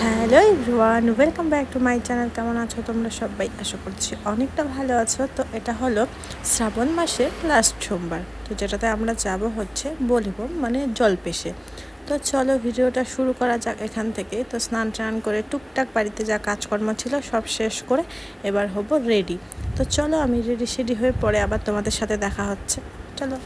Hello everyone, welcome back to my channel. কেমন আছো তোমরা সবাই? আশা করছি অনেকটা ভালো আছো। তো এটা হলো শ্রাবণ মাসের লাস্ট সোমবার, তো যেটাতে আমরা যাব হচ্ছে বলিবম মানে জলপেশে। তো চলো ভিডিওটা শুরু করা যাক এখান থেকে। তো স্নান টান করে টুকটাক বাড়িতে যা কাজকর্ম ছিল সব শেষ করে এবার হব রেডি। তো চলো আমি রেডি হয়ে পরে আবার তোমাদের সাথে দেখা হচ্ছে। চলো।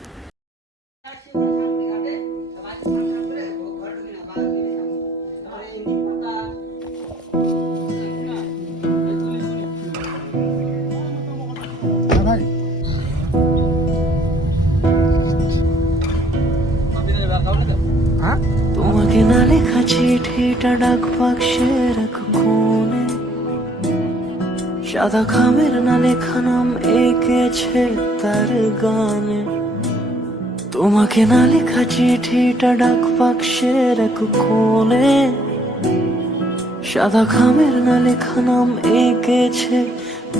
তোমাকে না লেখা চিঠিটা ডাক বাক্সের এক কোণে, সাদা খামের না লেখা নাম এঁকেছে তার গানে। তোমাকে না লেখা চিঠিটা ডাক বাক্সের এক কোণে, সাদা খামের না লেখা নাম এঁকেছে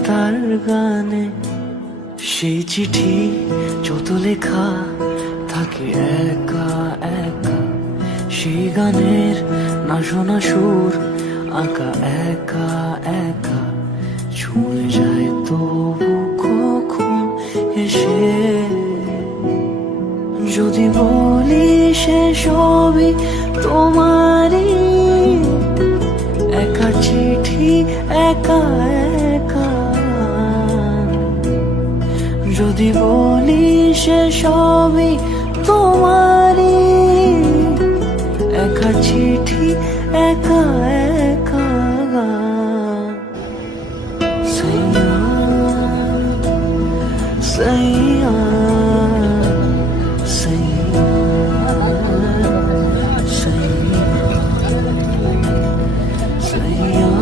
তার গানে। সেই চিঠি যত লেখা থাকে একা একা, সেই গানের না শোনা সুর আঁকা একা একা, ছুঁয়ে যায় তবু কখন এসে। যদি বলি সে সবই তোমারই, একা চিঠি একা একা। যদি বলি সে সবই তোমারই, একা চিঠি একা একা। সাইয়া সাইয়া সাইয়া সাইয়া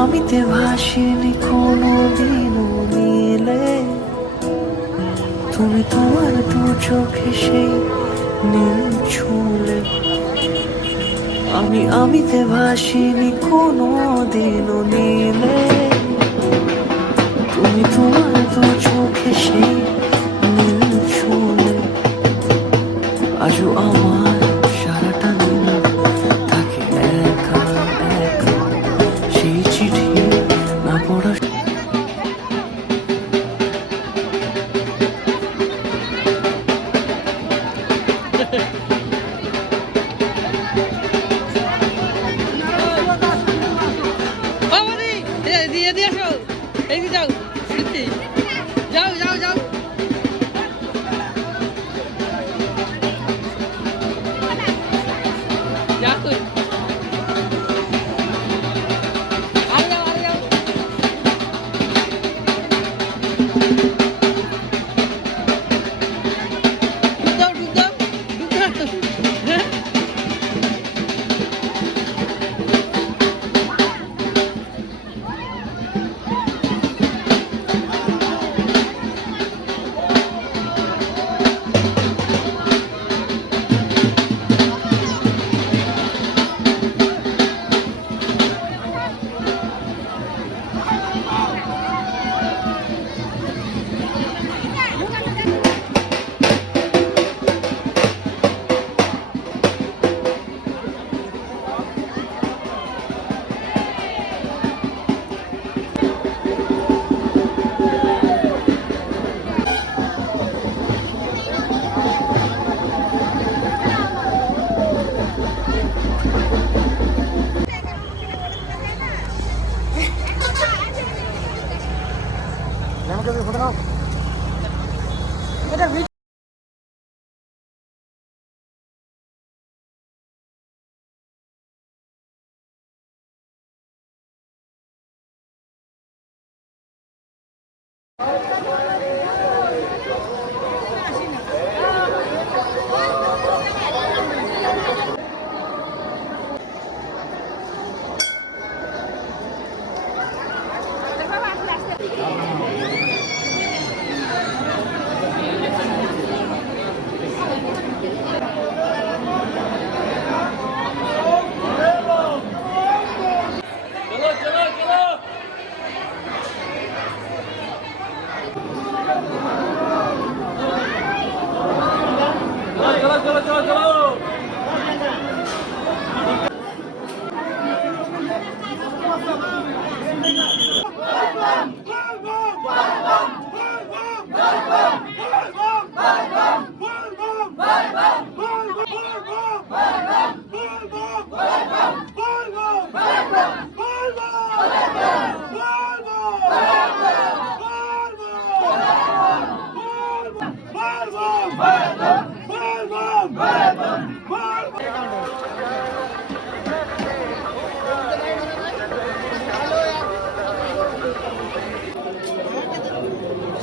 আমিতে ভাসিনি কোনোদিনও নীলে, তুমি তোমার দু চোখে সেই নীল ছুঁলে। আমিতে ভাসিনি কোনোদিনও নীলে, তুমি তোমার দু চোখে সেই নীল ছুঁলে। আজও আমার সারাটা দিন থাকে একা একা, সেই চিঠি না পড়া। দিয়ে দিয়ে আসো, এই যাও স্মৃতি, যাও যাও যাও।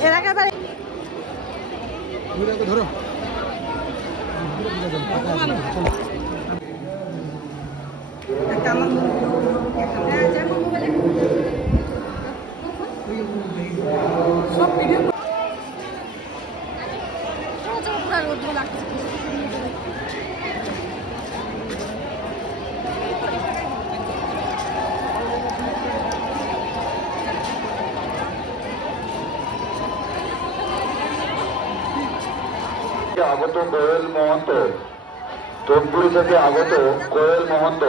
এর আগে আবার ধরো আগত কোয়েল মহন্ত, তোনপুরি থেকে আগত কোয়েল মহন্ত,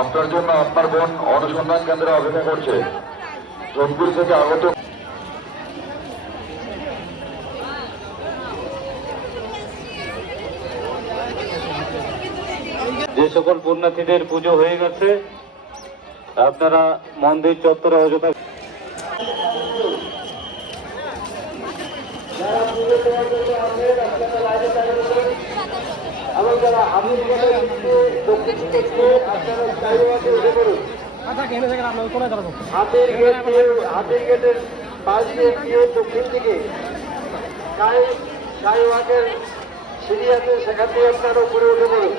আপনার জন্য আপনার বোন অনুসন্ধান কেন্দ্রে অপেক্ষা করছে। তোনপুরি থেকে আগত যে সকল পুণ্যার্থীদের পুজো হয়ে গেছে, আপনারা মন্দির চত্বরে অযথা এবং যারা হাতের গেটের পাশ দিয়ে গিয়ে দক্ষিণ দিকে স্কাইওয়াকের সিঁড়ি আছে, সেখান দিয়ে আপনারা উপরে উঠে পড়ুন।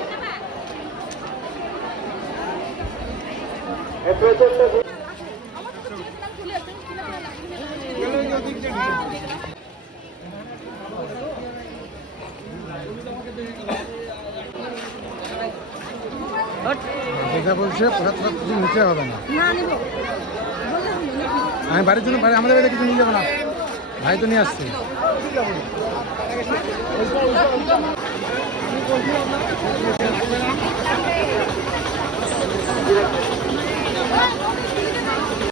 দেখা বলছে প্রসাদ টসাদ কিছু নিতে হবে না। আমি বাড়ির জন্য আমাদের বাড়িতে কিছু নিয়ে যাবো না, ভাই তো নিয়ে আসছে।